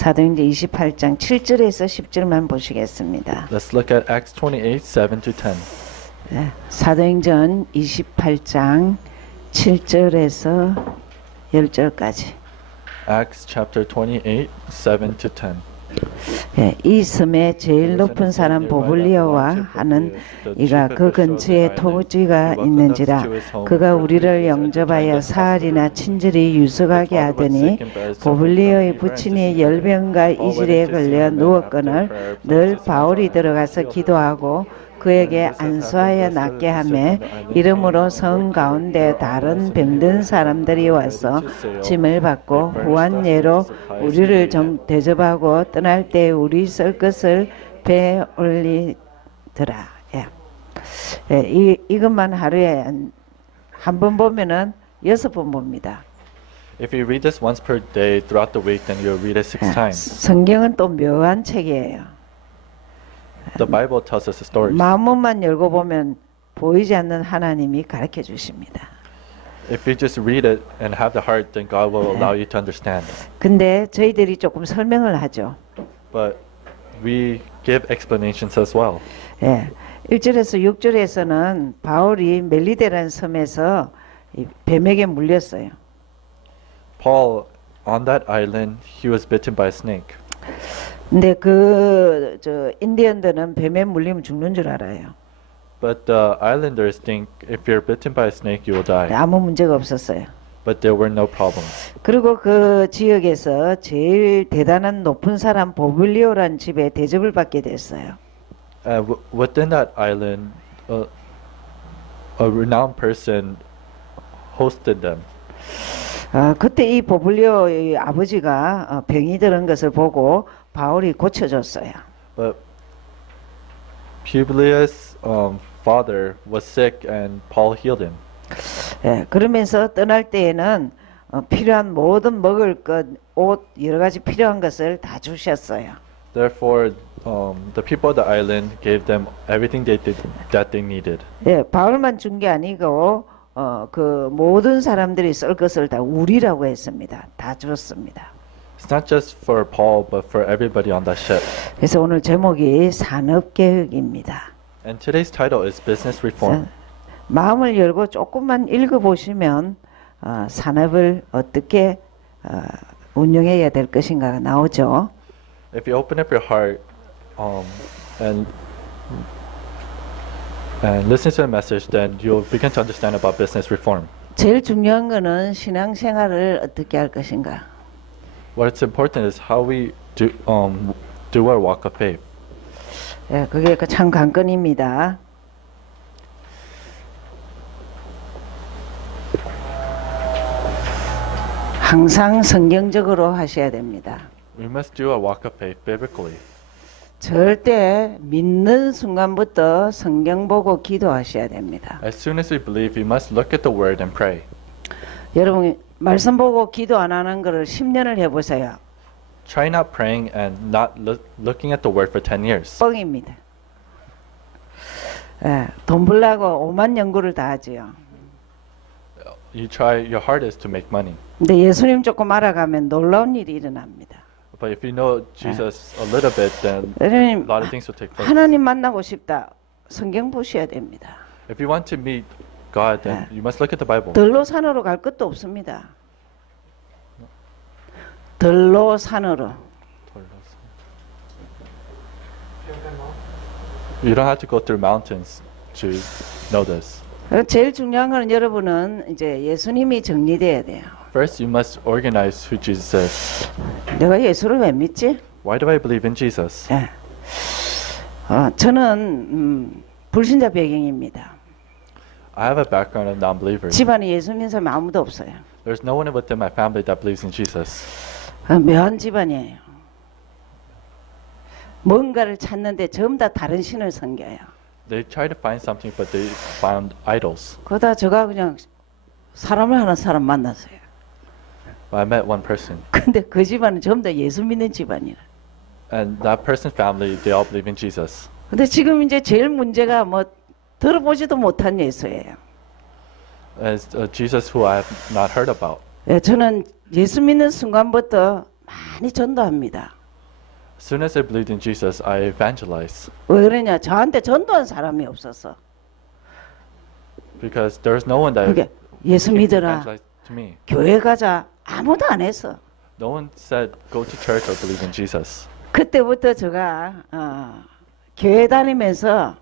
사도행전 28장 7절에서 10절만 보시겠습니다. Let's look at Acts 28, 7 to 10. 네, 사도행전 28장 7절에서 10절까지. Acts chapter 28, 7 to 10. 네, 이 섬의 제일 높은 사람 보블리오와 하는 이가 그 근처에 토지가 있는지라 그가 우리를 영접하여 사흘이나 친절히 유숙하게 하더니 보블리오의 부친이 열병과 이질에 걸려 누웠거늘 늘 바울이 들어가서 기도하고 그에게 안수하여 낫게 하며 이름으로 성 가운데 다른 병든 사람들이 와서 짐을 받고 후한 예로 우리를 대접하고 떠날 때 우리 쓸 것을 배에 올리더라. 예, 이것만 하루에 한 번 보면은 6번 봅니다. If you read this once per day throughout the week, then you'll read it 6 times. 성경은 또 묘한 책이에요. The Bible tells us a story. 마음만 열고 보면 보이지 않는 하나님이 가르쳐 주십니다. If you just read it and have the heart, then God will allow you to understand. 근데 저희들이 조금 설명을 하죠. But we give explanations as well. 예. 1절에서 6절에서는 바울이 멜리데라는 섬에서 이 뱀에게 물렸어요. Paul, on that island, he was bitten by a snake. 근데 저 인디언들은 뱀에 물리면 죽는 줄 알아요. But the islanders think if you're bitten by a snake, you will die. 아무 문제가 없었어요. But there were no problems. 그리고 그 지역에서 제일 대단한 높은 사람 보블리오라는 집에 대접을 받게 됐어요. Within that island, a renowned person hosted them. 그때 이 보블리오의 아버지가 병이 들은 것을 보고 바울이 고쳐줬어요. But Publius' father was sick and Paul healed him. 예, 그러면서 떠날 때에는 필요한 모든 먹을 것, 옷, 여러 가지 필요한 것을 다 주셨어요. Therefore, the people of the island gave them everything that they needed. 예, 바울만 준 게 아니고 그 모든 사람들이 쓸 것을 다 우리라고 했습니다. 다 줬습니다. It's not just for Paul, but for everybody on that ship. 그래서 오늘 제목이 산업개혁입니다. And today's title is Business Reform. 마음을 열고 조금만 읽어보시면 산업을 어떻게 운영해야 될 것인가가 나오죠. If you open up your heart and listen to the message, then you'll begin to understand about business reform. 제일 중요한 거는 신앙생활을 어떻게 할 것인가. What's important is how we do our walk of faith. 예, 그게 참 관건입니다. 항상 성경적으로 하셔야 됩니다. We must do our walk of faith biblically. 절대 믿는 순간부터 성경 보고 기도하셔야 됩니다. As soon as we believe, we must look at the word and pray. 여러분 말씀 보고 기도 안 하는 거를 10년을 해보세요. Try not praying and not looking at the word for 10 years. 뻥입니다. 예, 돈 벌려고 오만 연구를 다 하지요. You try your hardest to make money. 근데 예수님 조금 알아가면 놀라운 일이 일어납니다. But if you know Jesus a little bit, then 여러분, a lot of things will take place. 하나님 만나고 싶다. 성경 보셔야 됩니다. If you want to meet God, then you must look at the Bible. 들로 산으로 갈 것도 없습니다. 들로 산으로. You don't have to go through mountains to know this. 제일 중요한 거는 여러분은 이제 예수님이 정리돼야 돼요. First, you must organize who Jesus is. 내가 예수를 왜 믿지? Why do I believe in Jesus? 예. 저는 불신자 배경입니다. I have a background of non-believers. 집안에 예수 믿는 사람이 아무도 없어요. There's no one within my family that believes in Jesus. 묘한 집안이에요. 뭔가를 찾는데 전부 다 다른 신을 섬겨요. They try to find something, but they found idols. 그러다 제가 그냥 사람을 하는 사람 만났어요. I met one person, 근데 그 집안은 전부 다 예수 믿는 집안이라. and that person's family, they all believe in Jesus. 근데 지금 이제 제일 문제가 뭐 들어보지도 못한 예수예요. As Jesus who I have not heard about. 예, 저는 예수 믿는 순간부터 많이 전도합니다. As soon as I believed in Jesus, I evangelized 왜 그러냐? 저한테 전도한 사람이 없었어. because there was no one that 그게 예수 came to 믿어라, evangelize to me. 교회 가자, 아무도 안 했어. No one said go to church or believe in Jesus. 그때부터 제가 교회 다니면서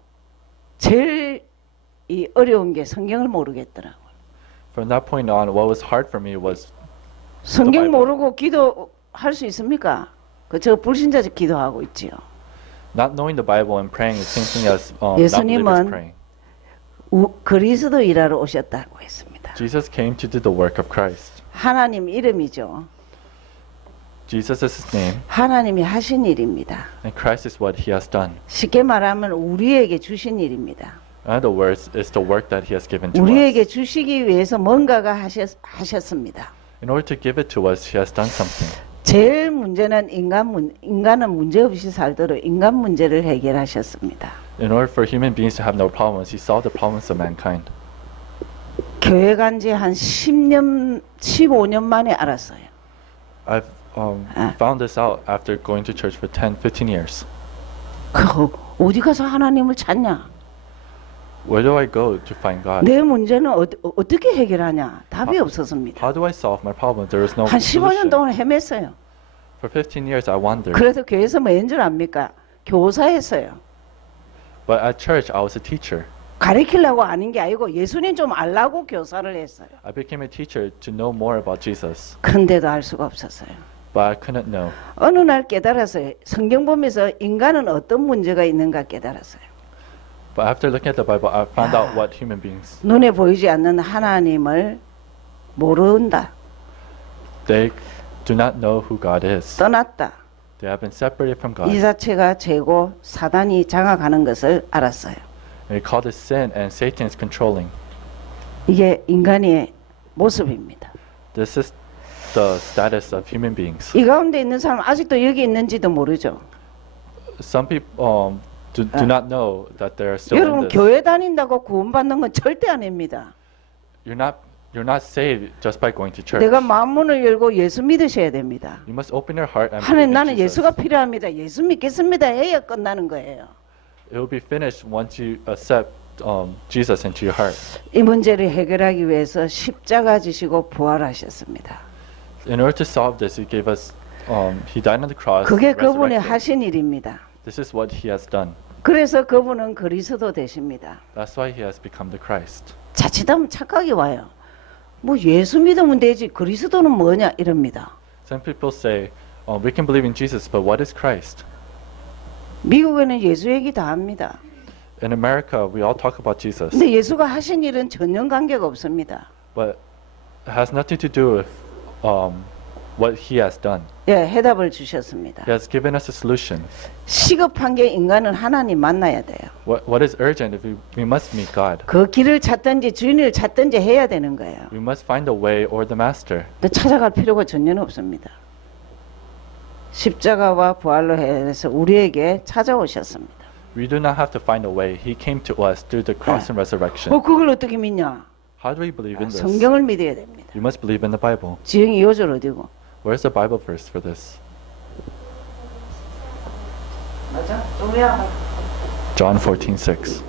제일 이 어려운 게 성경을 모르겠더라고요. From that point on, what was hard for me was 성경 Bible. 모르고 기도할 수 있습니까? 저 불신자적 기도하고 있지요. not knowing the Bible and praying is the same thing as not believers 예수님은 praying. 그리스도 일하러 오셨다고 했습니다. Jesus came to do the work of Christ. 하나님 이름이죠. Jesus is his name, 하나님이 하신 일입니다. and Christ is what he has done. 쉽게 말하면 우리에게 주신 일입니다. In other words, it's the work that he has given to 우리에게 us. 주시기 위해서 뭔가가 하셨습니다. In order to give it to us, he has done something. 제일 문제는 인간은 문제없이 살도록 인간 문제를 해결하셨습니다. In order for human beings to have no problems, he solved the problems of mankind. 교회 간 지 한 10년, 15년 만에 알았어요. I've found this out after going to church for 10, 15 years. 어디 가서 하나님을 찾냐? Where do I go to find God? 내 문제는 어떻게 해결하냐? 답이 없었습니다. How do I solve my problem? There is no 한 15년 solution. 동안 헤맸어요. For 15 years, I wandered. 그래서 교회에서 뭐 했는 줄 압니까? 교사했어요. But at church, I was a teacher. 가르치려고 아는 게 아니고 예수님 좀 알라고 교사를 했어요. I became a teacher to know more about Jesus. 그런데도 알 수가 없었어요. But I couldn't know. 어느 날 깨달았어요. 성경 보면서 인간은 어떤 문제가 있는가 깨달았어요. But after looking at the Bible, I found out what human beings, 눈에 보이지 않는 하나님을 모른다. they do not know who God is. 떠났다. They have been separated from 이 God. 자체가 죄고 사단이 장악하는 것을 알았어요. And we call this sin, and Satan is controlling. 이게 인간의 모습입니다. This is the status of human beings. 이 가운데 있는 사람 아직도 여기 있는지도 모르죠. Some people do not know that they are still in 여러분 this. 교회 다닌다고 구원받는 건 절대 아닙니다. You're not saved just by going to church. 내가 마음문을 열고 예수 믿으셔야 됩니다. You must open your heart and 하나님 believe in 나는 Jesus. 예수가 필요합니다. 예수 믿겠습니다. 해야 끝나는 거예요. It will be finished once you accept Jesus into your heart. 이 문제를 해결하기 위해서 십자가 지시고 부활하셨습니다. In order to solve this, he gave us. He died on the cross. 그게 그분이 resurrected. 하신 일입니다. This is what he has done. 그래서 그분은 그리스도 되십니다. That's why he has become the Christ. 자칫하면 착각이 와요. 뭐 예수 믿으면 되지 그리스도는 뭐냐 이럽니다. Some people say, we can believe in Jesus, but what is Christ? 미국에는 예수 얘기 다 합니다. In America, we all talk about Jesus, 근데 예수가 하신 일은 전혀 관계가 없습니다. but it has nothing to do with what he has done. 예, 해답을 주셨습니다. He has given us a solution. 시급한 게 인간은 하나님 만나야 돼요. What is urgent? If we must meet God. 그 길을 찾든지 주인을 찾든지 해야 되는 거예요. We must find the way or the master. 근데 찾아갈 필요가 전혀 없습니다. 십자가와 부활로 해서 우리에게 찾아오셨습니다. We do not have to find a way. He came to us through the cross and resurrection. 그걸 어떻게 믿냐? How do we believe in this? 성경을 믿어야 됩니다. You must believe in the Bible. 지형이 2절 어디고? Where's the Bible verse for this? 맞아? John 14:6.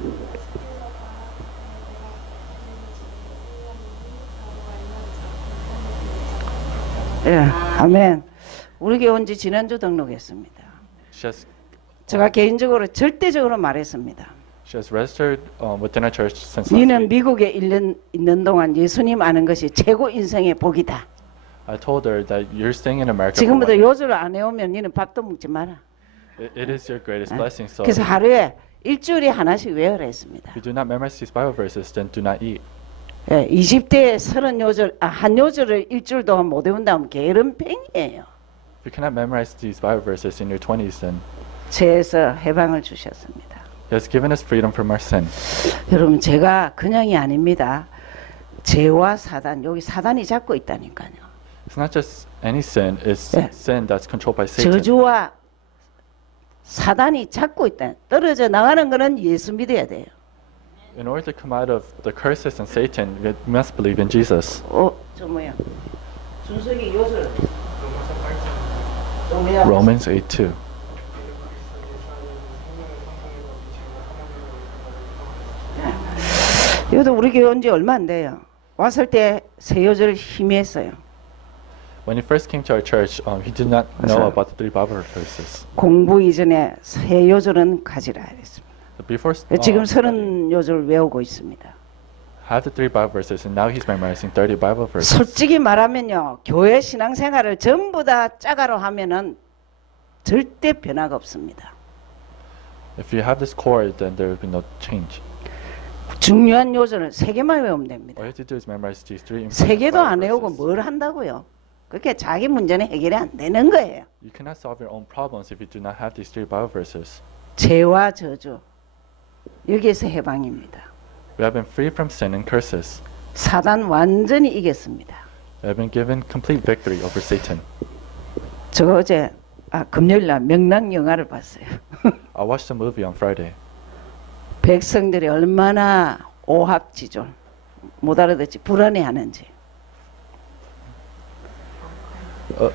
예, 아멘. 우리 교회 온 지 지난주 등록했습니다. 제가 개인적으로 절대적으로 말했습니다. She has registered within our church since last 니는 week. 미국에 1년 있는 동안 예수님 아는 것이 최고 인생의 복이다. I told her that you're staying in America. for 지금부터 1 year. 요절 안 해오면 니는 밥도 먹지 마라. It is your greatest blessing. So 그래서 하루에 일주일에 하나씩 외우라 했습니다. if you do not memorize these Bible verses, then do not eat. 예, 20대에 30요절, 한 요절을 일주일 동안 못 외운다면 게으름팽이에요. If you cannot memorize these Bible verses in your 20s, then 죄에서 해방을 주셨습니다. He has given us freedom from our sin. 여러분 제가 그냥이 아닙니다. 죄와 사단, 여기 사단이 잡고 있다니까요. It's not just any sin; it's Yeah. sin that's controlled by Satan. 저주와 사단이 잡고 있다. 떨어져 나가는 거는 예수 믿어야 돼요. In order to come out of the curses and Satan, we must believe in Jesus. 저 뭐야? 준석이 요절. Romans 8:2. 이것도 우리 교회 온 지 얼마 안 돼요. 왔을 때 세요절 희미했어요. When he first came to our church, he did not know about the 3 Bible verses. 공부 이전에 세요절은 가지라 했습니다. But before 지금 studying, 30요절 외우고 있습니다. have the 3 Bible verses, and now he's memorizing 30 Bible verses. 솔직히 말하면요, 교회 신앙생활을 전부 다 짜가로 하면은 절대 변화가 없습니다. If you have this core, then there will be no change. 중요한 요절을 3개만 외우면 됩니다. All you have to do is memorize these 3 important 3개도 Bible 안 외우고 verses. 뭘 한다고요? 그렇게 자기 문제는 해결이 안 되는 거예요. You cannot solve your own problems if you do not have these 3 Bible verses. 죄와 저주, 여기에서 해방입니다. We have been free from sin and curses. 사단 완전히 이겼습니다. We have been given complete victory over Satan. 저 어제 금요일날 명랑 영화를 봤어요. I watched the movie on Friday. 백성들이 얼마나 오합지졸, 못 알아듣지, 불안해하는지.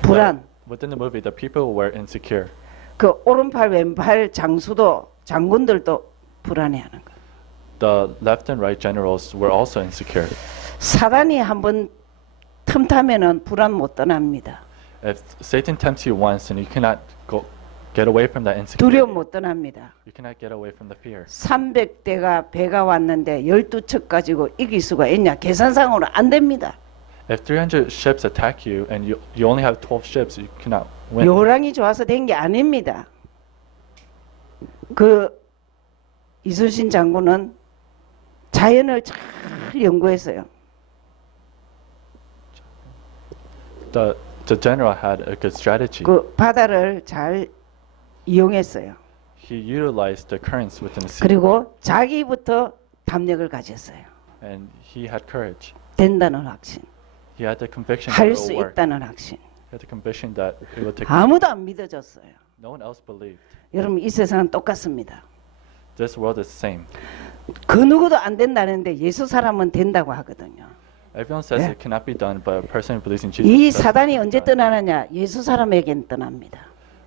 불안. Within the movie, the people were insecure. 그 오른팔 왼팔 장군들도 불안해하는 거예요. The left and right generals were also insecure. 사단이 한번 틈타면은 불안 못 떠납니다. If Satan tempts you once, and you cannot get away from that 두려움 insecurity. 못 떠납니다. You cannot get away from the fear. 300대가 배가 왔는데 12척 가지고 이길 수가 있냐? 계산상으로 안 됩니다. If 300 ships attack you and you only have 12 ships, you cannot win. 요랑이 좋아서 된 게 아닙니다. 그 이순신 장군은 자연을 잘 연구했어요. The general had a good strategy. 그 바다를 잘 이용했어요. He utilized the currents within the sea, 그리고 자기부터 담력을 가졌어요. and he had courage. 된다는 확신, He had the conviction that 할 it 수 will work. 있다는 확신. He had the conviction that it will take. 아무도 안 믿어줬어요. No one else believed. 여러분 이 세상은 똑같습니다. This world is the same. 그 누구도 안 된다는데 예수 사람은 된다고 하거든요. Everyone says Yeah. it cannot be done, but a person who believes in Jesus. 이 does 사단이 it 언제 can be done. 떠나느냐? 예수 사람에겐 떠납니다.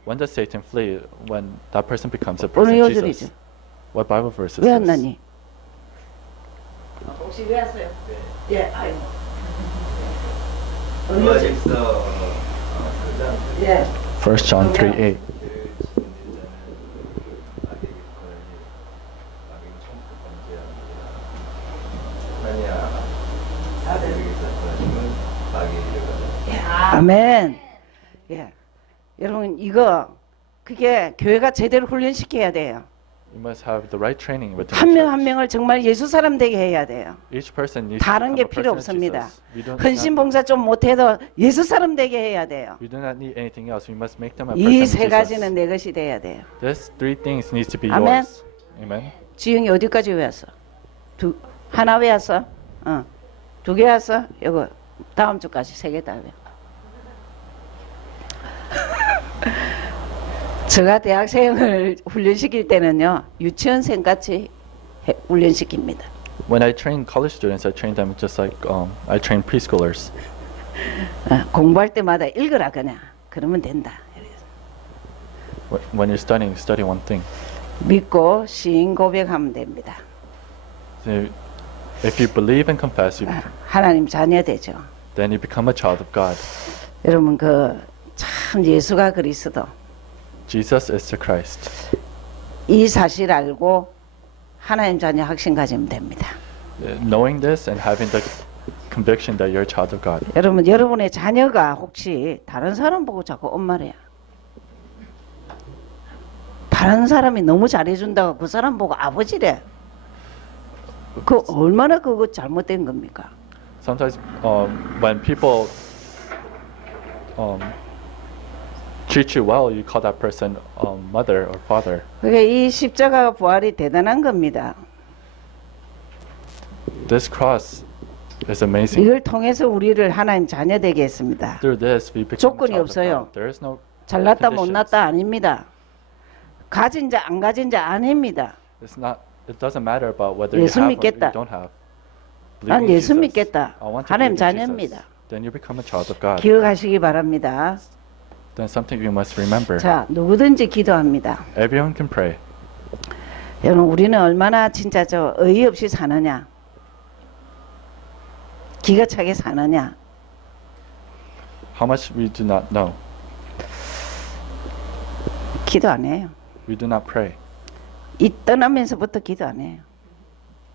When does Satan flee? When that person becomes a 오늘 person of 요절이죠. Jesus. What Bible verse is 왜 안 this? 나니? 혹시 왜 왔어요? 예, 아이고. 예. 1 John 3:8. 아멘. 예. 여러분 이거 그게 교회가 제대로 훈련시켜야 돼요. You must have the right training within the 한 명 church. 한 명을 정말 예수 사람 되게 해야 돼요. Each person needs to 다른 have 게 a 필요 person of 없습니다. Jesus. We don't 헌신 not- 봉사 좀 못해도 예수 사람 되게 해야 돼요. we do not need anything else. We must make them a person 이 of 세 가지는 Jesus. 내 것이 돼야 돼요. These 3 things needs to be 아멘. yours. Amen. 지영이 어디까지 외웠어? 하나 외웠어? 2개 외웠어? 이거 다음 주까지 3개 다 외워. 제가 대학생을 훈련시킬 때는요 유치원생 같이 훈련시킵니다. When I train college students, I train them just like I train preschoolers. 공부할 때마다 읽으라 그냥 그러면 된다. When you're studying, study one thing. 믿고 시인 고백하면 됩니다. So if you believe and confess, 하나님 자녀 되죠. then you become a child of God. 여러분 참 예수가 그리스도 Jesus is the Christ. 이 사실 알고 하나님 자녀 확신 가지면 됩니다. Knowing this and having the conviction that you're a child of God. 여러분 여러분의 자녀가 혹시 다른 사람 보고 자꾸 엄마래요. 다른 사람이 너무 잘해준다고 그 사람 보고 아버지래. 그 얼마나 그거 잘못된 겁니까? Sometimes when people treat you well, you call that person mother or father. 그게 이 십자가 부활이 대단한 겁니다. This cross is amazing. 이걸 통해서 우리를 하나님 자녀 되게 했습니다. Through this, we become 조건이 a child of 없어요. God. There is no 잘났다 conditions. 못났다 아닙니다. 가진 자 안 가진 자 아닙니다. It's not. It doesn't matter about whether 예수 you have or 믿겠다. you don't have. 난 Believe in 예수 Jesus. 믿겠다. I want to 하나님 believe in Jesus. 자녀입니다. Then you become a child of God. 기억하시기 바랍니다. then something you must remember. 자, 누구든지 기도합니다. Everyone can pray. 여러분, 우리는 얼마나 진짜 저 어이없이 사느냐, 기가 차게 사느냐. How much we do not know. 기도 안 해요. We do not pray. 이 떠나면서부터 기도 안 해요.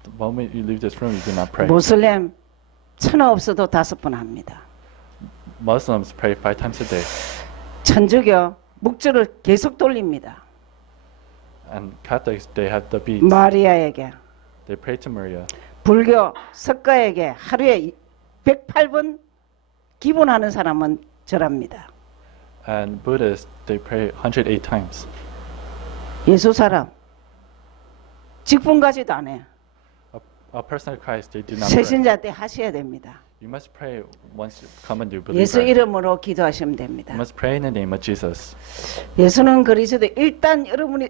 The moment you leave this room, you do not pray. 모슬렘 천하 없어도 5번 합니다. Muslims pray 5 times a day. 천주교 묵주를 계속 돌립니다. And Catholics, they have the beads. 마리아에게. They pray to Maria. 불교 석가에게 하루에 108번 기본하는 사람은 절합니다. And Buddhists, they pray 108 times. 예수 사람 직분까지도 안 해요. A person of Christ, they do not pray. 세신자 때 하셔야 됩니다. You must pray once you come a new believer. 예수 이름으로 기도하시면 됩니다. You must pray in the name of Jesus. 예수는 그리스도. 일단 여러분이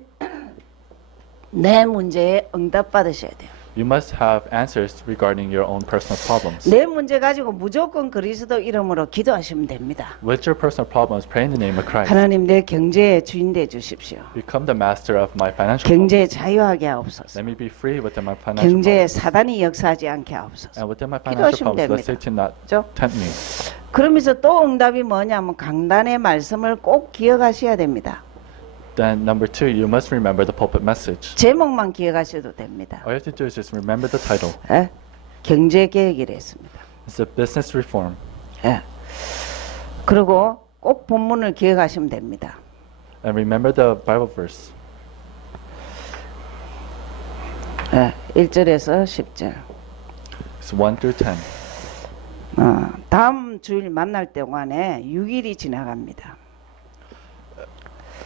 내 문제에 응답 받으셔야 돼요. You must have answers regarding your own personal problems. 내 문제 가지고 무조건 그리스도 이름으로 기도하시면 됩니다. With your personal problems, pray in the name of Christ. 하나님, 내 경제의 주인 되 주십시오. Become the master of my financial 경제에 자유하게 하옵소서. Let me be free within my financial 경제에 problems. 사단이 역사하지 않게 하옵소서. And within my financial 기도하시면 problems, let 됩니다. Satan not 그렇죠? tempt me. 그러면서 또 응답이 뭐냐면 강단의 말씀을 꼭 기억하셔야 됩니다. Then number 2, you must remember the pulpit message. 제목만 기억하셔도 됩니다. All you have to do is just remember the title. 예? 경제 계획이라 했습니다. It's a business reform. 예. 그리고 꼭 본문을 기억하시면 됩니다. And remember the Bible verse. 예. 1절에서 10절. It's 1 through 10. 다음 주일 만날 동안에 6일이 지나갑니다.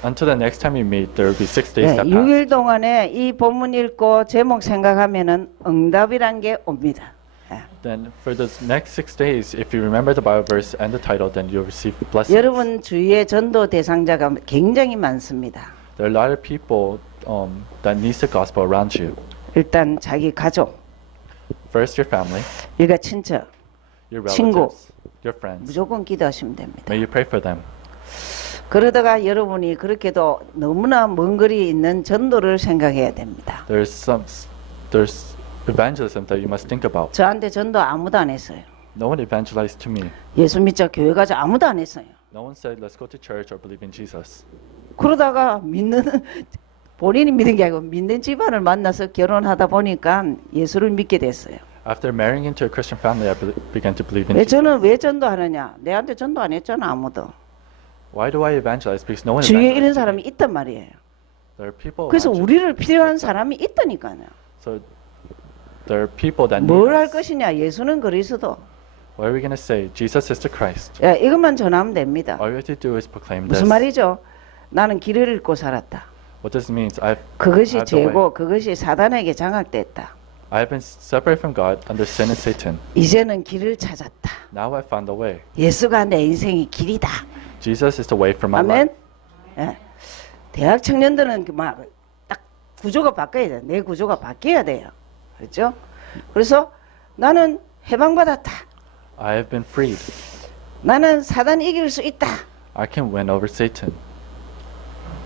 Until the next time we meet, there will be 6 days 예, that pass. 6일 동안에 이 본문 읽고 제목 생각하면은 응답이란 게 옵니다. 예. Then for the next 6 days, if you remember the Bible verse and the title, then you'll receive blessings. 여러분 주위에 전도 대상자가 굉장히 많습니다. There are a lot of people that needs the gospel around you. 일단 자기 가족, First, your family, 일가 친척, your 친구. relatives, your friends. 무조건 기도하시면 됩니다. May you pray for them. 그러다가 여러분이 그렇게도 너무나 먼 거리 있는 전도를 생각해야 됩니다. There's evangelism that you must think about. 저한테 전도 아무도 안 했어요. No one evangelized to me. 예수 믿자 교회 가자 아무도 안 했어요. No one said, let's go to church or believe in Jesus. 그러다가 본인이 믿은 게 아니고 믿는 집안을 만나서 결혼하다 보니까 예수를 믿게 됐어요. After marrying into a Christian family, I began to believe in 왜 Jesus. 저는 왜 전도하느냐? 내한테 전도 안 했잖아 아무도. Why do I evangelize? Because no one 주위에 이런 evangelized to 사람이 me. 있단 말이에요. There are people 그래서 around you. 우리를 필요한 사람이 있다니까요. So there are people that need 뭘 할 us. 것이냐? 예수는 그리스도. What are we going to say? Jesus is the Christ. 야, 이것만 전하면 됩니다. All you have to do is proclaim this. 무슨 말이죠? 나는 길을 잃고 살았다. What this means, I 그것이 have the way. 죄고 그것이 사단에게 장악됐다. I have been separated from God under sin and Satan. 이제는 길을 찾았다. Now I found the way. 예수가 내 인생의 길이다. Jesus is the way for my 아멘. life. 예. 대학 청년들은 막 딱 구조가 바뀌어야 돼. 내 구조가 바뀌어야 돼요. 그렇죠? 그래서 나는 해방받았다. I have been freed. 나는 사단 이길 수 있다. I can win over Satan.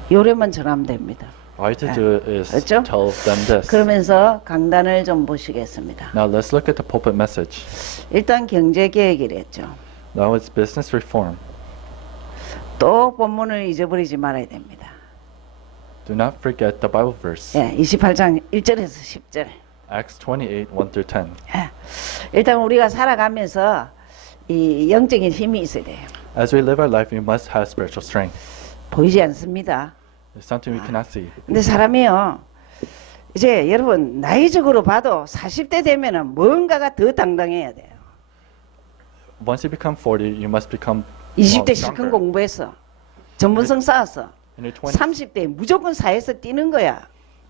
요래만 전하면 됩니다. All you have to do is 그렇죠? tell them this. 그러면서 강단을 좀 보시겠습니다. Now let's look at the pulpit message. 일단 경제 계획이라 했죠. Now it's business reform. 또 본문을 잊어버리지 말아야 됩니다. Do not forget the Bible verse. 예, 28장 1절에서 10절. Acts 28, 1 through 10. 예, 일단 우리가 살아가면서 이 영적인 힘이 있어야 돼요. As we live our life, we must have spiritual strength. 보이지 않습니다. It's something we cannot see. 근데 사람이요, 이제 여러분 나이적으로 봐도 40대 되면은 뭔가가 더 당당해야 돼요. Once you become 40, you must become 20대 stronger. 실컷 공부했어. 전문성 쌓았어. In your 20s, 30대 무조건 사회에서 뛰는 거야.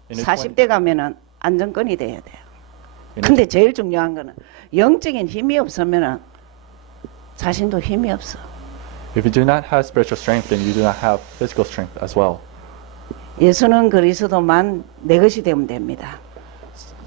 in your 40대 가면은 안정권이 돼야 돼요. 근데 제일 중요한 거는 영적인 힘이 없으면은 자신도 힘이 없어. If you do not have spiritual strength, then you do not have physical strength as well. 예수는 그리스도만 내 것이 되면 됩니다.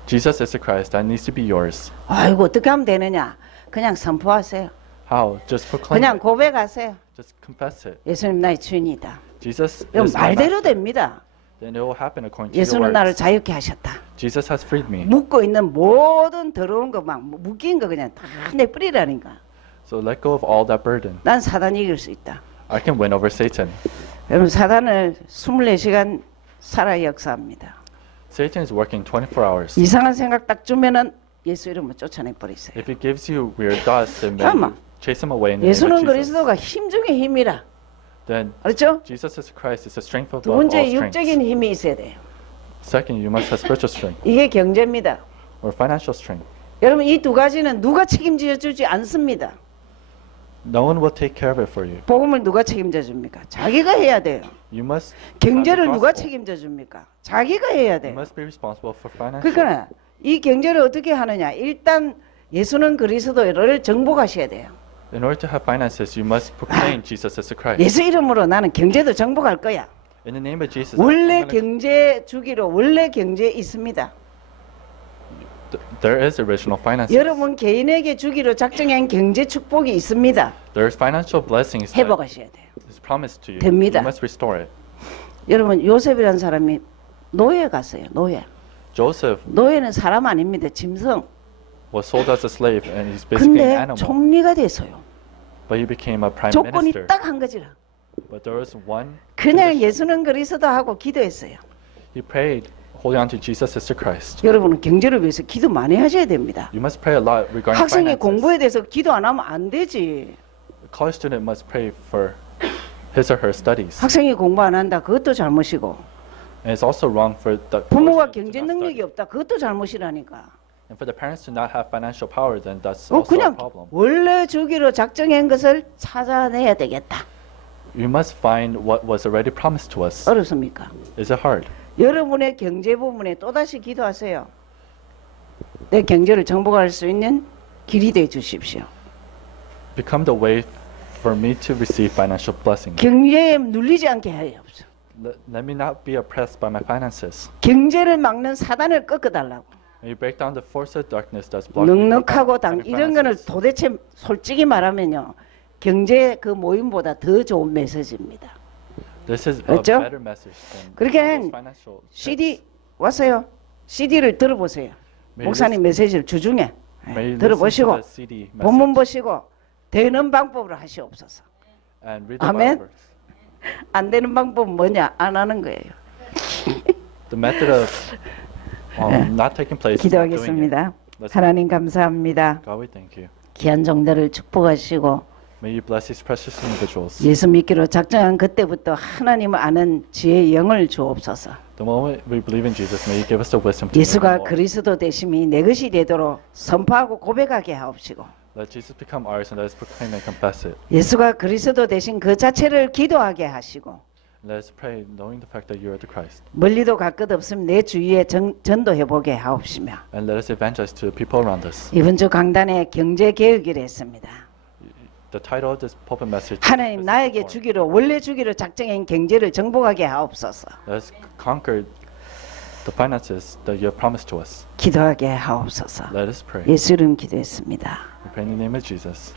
Jesus is the Christ that needs to be yours. 아이고 어떻게 하면 되느냐? 그냥 선포하세요. How? Just proclaim 그냥 it. 고백하세요. Just confess it. 예수님 나의 주인이다. Jesus 이건 is my 말대로 master. 됩니다. Then it will happen according to your 예수는 나를 words. 자유케 하셨다. Jesus has freed me. 묶고 있는 모든 더러운 거 막 묶인 거 그냥 다 내버리라니까. So let go of all that burden. 난 사단 이길 수 있다. I can win over Satan. 여러분 사단을 24시간 살아 역사합니다. Satan is working 24 hours. 이상한 생각 딱 주면은 예수 이름으로 쫓아내 버리세요. If he gives you weird thoughts, then 잠깐만. chase him away in the name 예수는 of Jesus. 그리스도가 힘 중에 힘이라. Then 그렇죠? Jesus is Christ is the strength of 두 all 번째 strengths. 육적인 힘이 있어야 돼요. Second, you must have spiritual strength 이게 경제입니다. or financial strength. 여러분 이 두 가지는 누가 책임져 주지 않습니다. No one will take care of it for you. 복음을 누가 책임져 줍니까? 자기가 해야 돼요. You must 경제를 have the 누가 gospel. 책임져 줍니까? 자기가 해야 You 돼요. must be responsible for financial. 그러니까 이 경제를 어떻게 하느냐? 일단 예수는 그리스도를 정복하셔야 돼요. In order to have finances, you must proclaim Jesus as the Christ. 예수 이름으로 나는 경제도 정복할 거야. In the name of Jesus, 원래 I'm gonna- 경제 주기로 원래 경제 있습니다. there is original finances. 여러분 개인에게 주기로 작정한 경제 축복이 있습니다. There is financial blessings that 회복하셔야 돼요. is promised to you. 됩니다. You must restore it. 여러분 요셉이라는 사람이 노예 갔어요. 노예. Joseph 노예는 사람 아닙니다. 짐승. was sold as a slave, and he's basically an 근데 animal. 총리가 됐어요. But he became a prime 조건이 minister. 딱 한 가지라. But there was one. 그냥 condition. 예수는 그리스도 하고 기도했어요. He prayed, holding on to Jesus as the Christ. 여러분은 경제를 위해서 기도 많이 하셔야 됩니다. You must pray a lot regarding 학생이 finances. 공부에 대해서 기도 안 하면 안 되지. A college student must pray for his or her studies. 학생이 공부 안 한다. 그것도 잘못이고. And it's also wrong for the 부모가 college student to 경제 not 능력이 study. 없다. 그것도 잘못이라니까. And for the parents to not have financial power, then that's also a 그냥 problem. 원래 주기로 작정한 것을 찾아내야 되겠다. You must find what was already promised to us. 어렵습니까? Is it hard? 여러분의 경제 부분에 또다시 기도하세요. 내 경제를 정복할 수 있는 길이 돼 주십시오. Become the way for me to receive financial blessing. 경제에 눌리지 않게 하여 없어. Let me not be oppressed by my finances. 경제를 막는 사단을 꺾어달라고. May you break down the force of darkness that's blocking me from 넉넉하고 당 having 이런 거는 finances. 도대체 솔직히 말하면요. 경제 그 모임보다 더 좋은 메시지입니다. This is a 그렇죠? better message than 그러니까 those financial CD 왔어요. CD를 들어보세요. May 목사님 메시지를 주중에 May you 들어보시고 listen to the CD 본문 message 보시고 되는 방법으로 하시옵소서. and read the 아멘. Bible. 안 되는 방법은 뭐냐? 안 하는 거예요. The method of not taking place is not doing it. 기도하겠습니다. Let's- 하나님 감사합니다. God, we thank you. 귀한 종들을 축복하시고 May you bless these precious individuals. 예수 믿기로 작정한 그때부터 하나님을 아는 지혜의 영을 주옵소서. The moment we believe in Jesus, may you give us the wisdom to know 예수가 Him more. 그리스도 되심이 내 것이 되도록 선포하고 고백하게 하옵시고 Let Jesus become ours and let us proclaim and confess it. 예수가 그리스도 되신 그 자체를 기도하게 하시고 Let us pray knowing the fact that you are the Christ. 멀리도 갈 것 없으면 내 주위에 전도해보게 하옵시며 And let us evangelize to the people around us. 이번 주 강단에 경제개혁이라 했습니다. The title of this pulpit message is 하나님 Business 나에게 Reform. 주기로 원래 주기로 작정한 경제를 정복하게 하옵소서. Let us conquer the finances that you have promised to us. 기도하게 하옵소서. Let us pray. 예수 이름 기도했습니다. We pray in the name of Jesus.